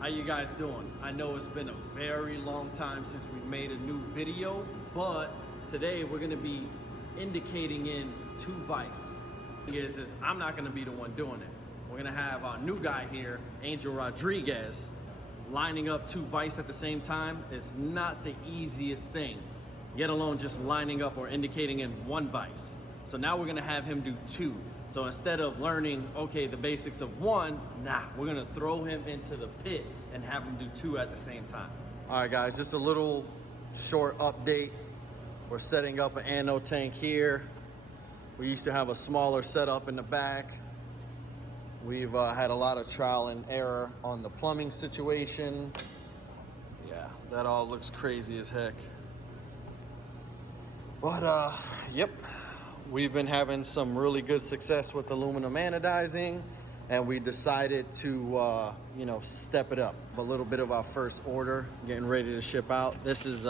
How you guys doing? I know it's been a very long time since we made a new video, but today we're gonna be indicating in two vice. The thing is I'm not gonna be the one doing it. We're gonna have our new guy here, Angel Rodriguez. Lining up two vice at the same time is not the easiest thing, let alone just lining up or indicating in one vice. So now we're gonna have him do two. So instead of learning, okay, the basics of one, we're gonna throw him into the pit and have him do two at the same time. All right, guys, just a little short update. We're setting up an anode tank here. We used to have a smaller setup in the back. We've had a lot of trial and error on the plumbing situation. Yeah, that all looks crazy as heck. But yep. We've been having some really good success with aluminum anodizing, and we decided to, step it up. A little bit of our first order, getting ready to ship out. This is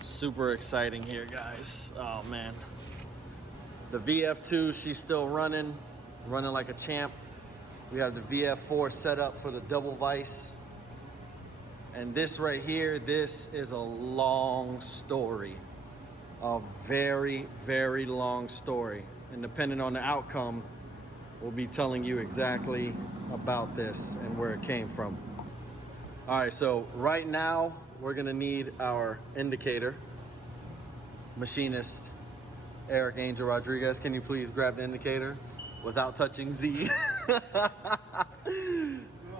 super exciting here, guys. Oh man. The VF2, she's still running like a champ. We have the VF4 set up for the double vice. And this right here, this is a long story. A very, very long story. And depending on the outcome, we'll be telling you exactly about this and where it came from. All right, so right now, we're gonna need our indicator. Machinist, Eric Angel Rodriguez, can you please grab the indicator without touching Z? No,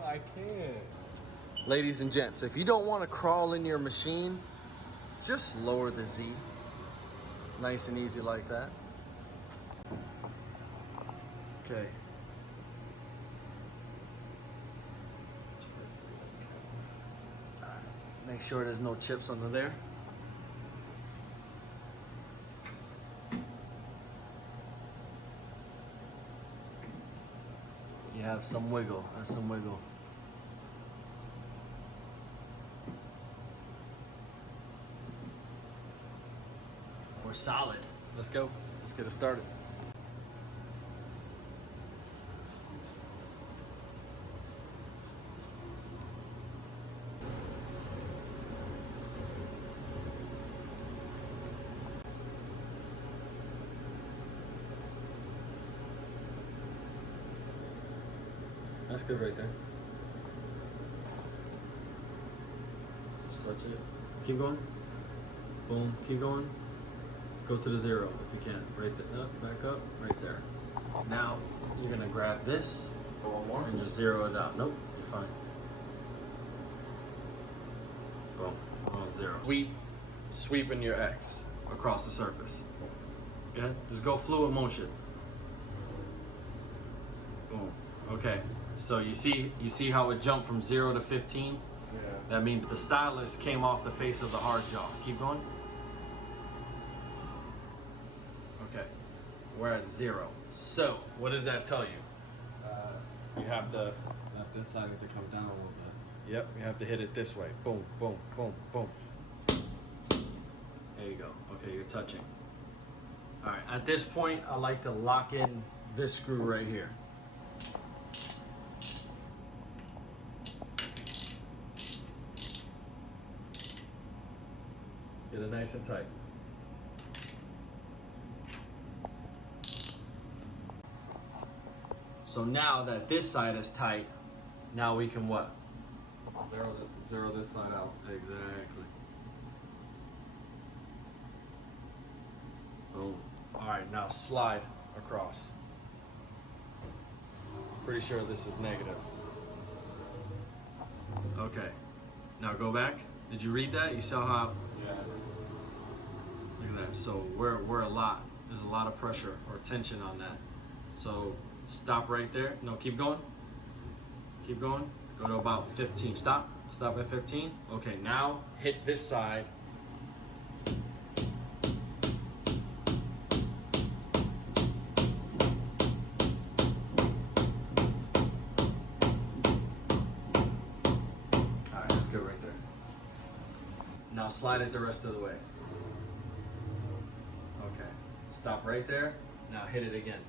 I can't. Ladies and gents, if you don't wanna crawl in your machine, just lower the Z. Nice and easy like that. Okay. Make sure there's no chips under there. You have some wiggle. That's some wiggle. We're solid. Let's go. Let's get it started. That's good right there. Just touch it. Keep going. Boom. Keep going. Go to the zero if you can. Right there, up, back up, right there. Now you're gonna grab this. Go one more. And just zero it out. Nope, you're fine. Boom, boom, zero. Sweeping your X across the surface. Okay, just go fluid motion. Boom. Okay, so you see how it jumped from 0 to 15? Yeah. That means the stylus came off the face of the hard jaw. Keep going. Okay, we're at 0. So, what does that tell you? You have to... This side needs to come down a little bit. Yep, you have to hit it this way. Boom, boom, boom, boom. There you go. Okay, you're touching. All right, at this point, I like to lock in this screw right here. Get it nice and tight. So now that this side is tight, now we can what? Zero this side out. Exactly. Boom. All right, now slide across. Pretty sure this is negative. Okay. Now go back. Did you read that? You saw how? Yeah. Look at that. So we're a lot. There's a lot of pressure or tension on that. So stop right there. No, keep going. Keep going. Go to about 15. Stop. Stop at 15. Okay, now hit this side. All right, that's good right there. Now slide it the rest of the way. Okay, stop right there. Now hit it again.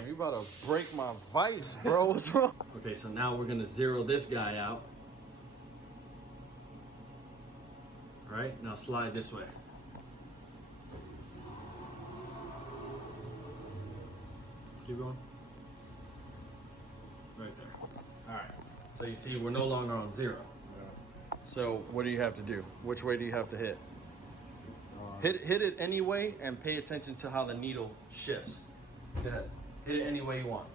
Damn, you about to break my vise, bro. What's wrong? Okay, so now we're gonna zero this guy out. All right, now slide this way. Keep going. Right there. All right, so you see we're no longer on zero. So what do you have to do? Which way do you have to hit? Hit it any way and pay attention to how the needle shifts. Hit it any way you want.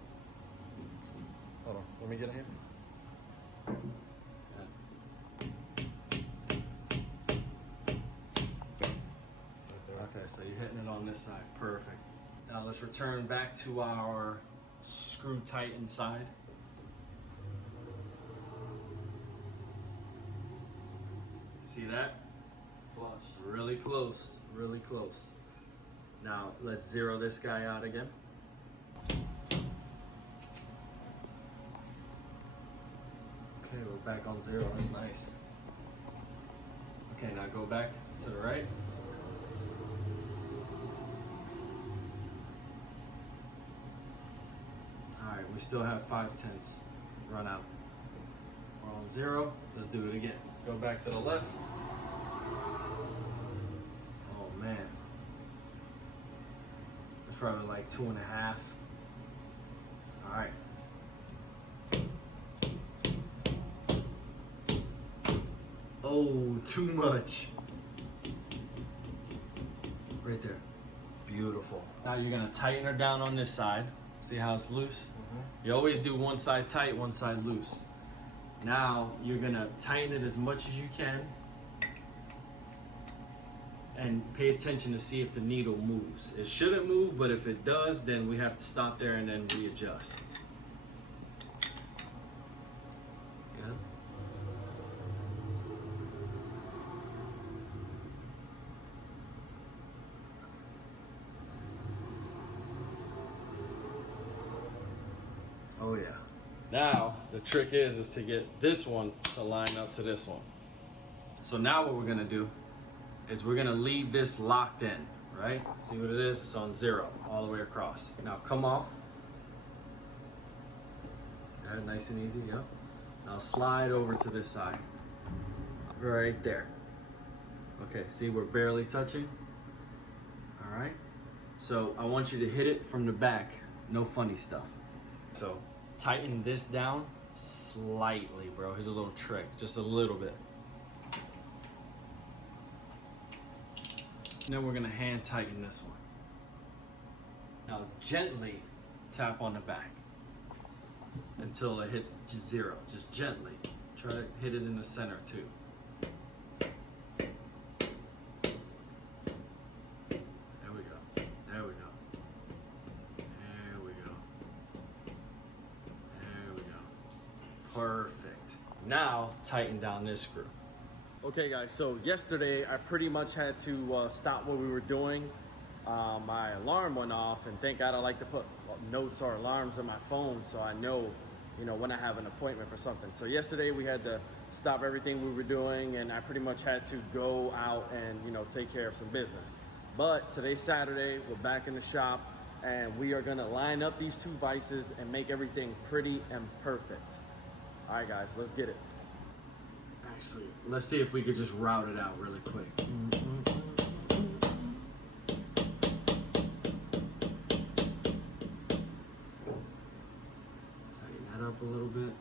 Hold on, let me get in here. Okay, so you're hitting it on this side. Perfect. Now let's return back to our screw tight inside. See that? Flush. Really close, really close. Now let's zero this guy out again. Okay, we're back on zero, that's nice. Okay, now go back to the right. All right, we still have 5/10 run out. We're on zero, let's do it again. Go back to the left. Oh man. It's probably like 2.5. All right. Oh, too much. Right there. Beautiful. Now you're gonna tighten her down on this side. See how it's loose? You always do one side tight, one side loose. Now you're gonna tighten it as much as you can and pay attention to see if the needle moves. It shouldn't move, but if it does, then we have to stop there and then readjust. Yeah. Oh yeah. Now the trick is to get this one to line up to this one. So now what we're gonna do is we're gonna leave this locked in, right? See what it is? It's on zero all the way across. Now come off. Yeah, nice and easy, yeah. Now slide over to this side. Right there. Okay, see we're barely touching. All right. So I want you to hit it from the back, no funny stuff. So tighten this down slightly, bro. Here's a little trick, just a little bit. And then we're gonna hand tighten this one. Now gently tap on the back until it hits just zero, just gently. Try to hit it in the center too. There we go, there we go. There we go. There we go. Perfect. Now tighten down this screw. Okay guys, so yesterday I pretty much had to stop what we were doing. My alarm went off, and thank God I like to put notes or alarms on my phone so I know, when I have an appointment for something. So yesterday we had to stop everything we were doing, and I pretty much had to go out and, take care of some business. But today's Saturday, we're back in the shop, and we are gonna line up these two vices and make everything pretty and perfect. All right guys, let's get it. Actually, let's see if we could just route it out really quick. Tighten that up a little bit.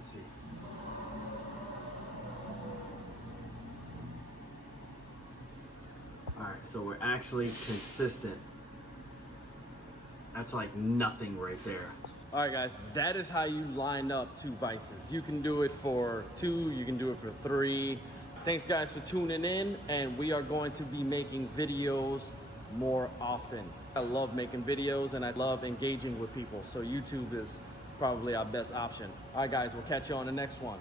See. All right, so we're actually consistent. That's like nothing right there. All right guys, that is how you line up two vices. You can do it for 2, you can do it for 3. Thanks guys for tuning in, and we are going to be making videos more often. I love making videos and I love engaging with people, so YouTube is probably our best option. All right guys, we'll catch you on the next one.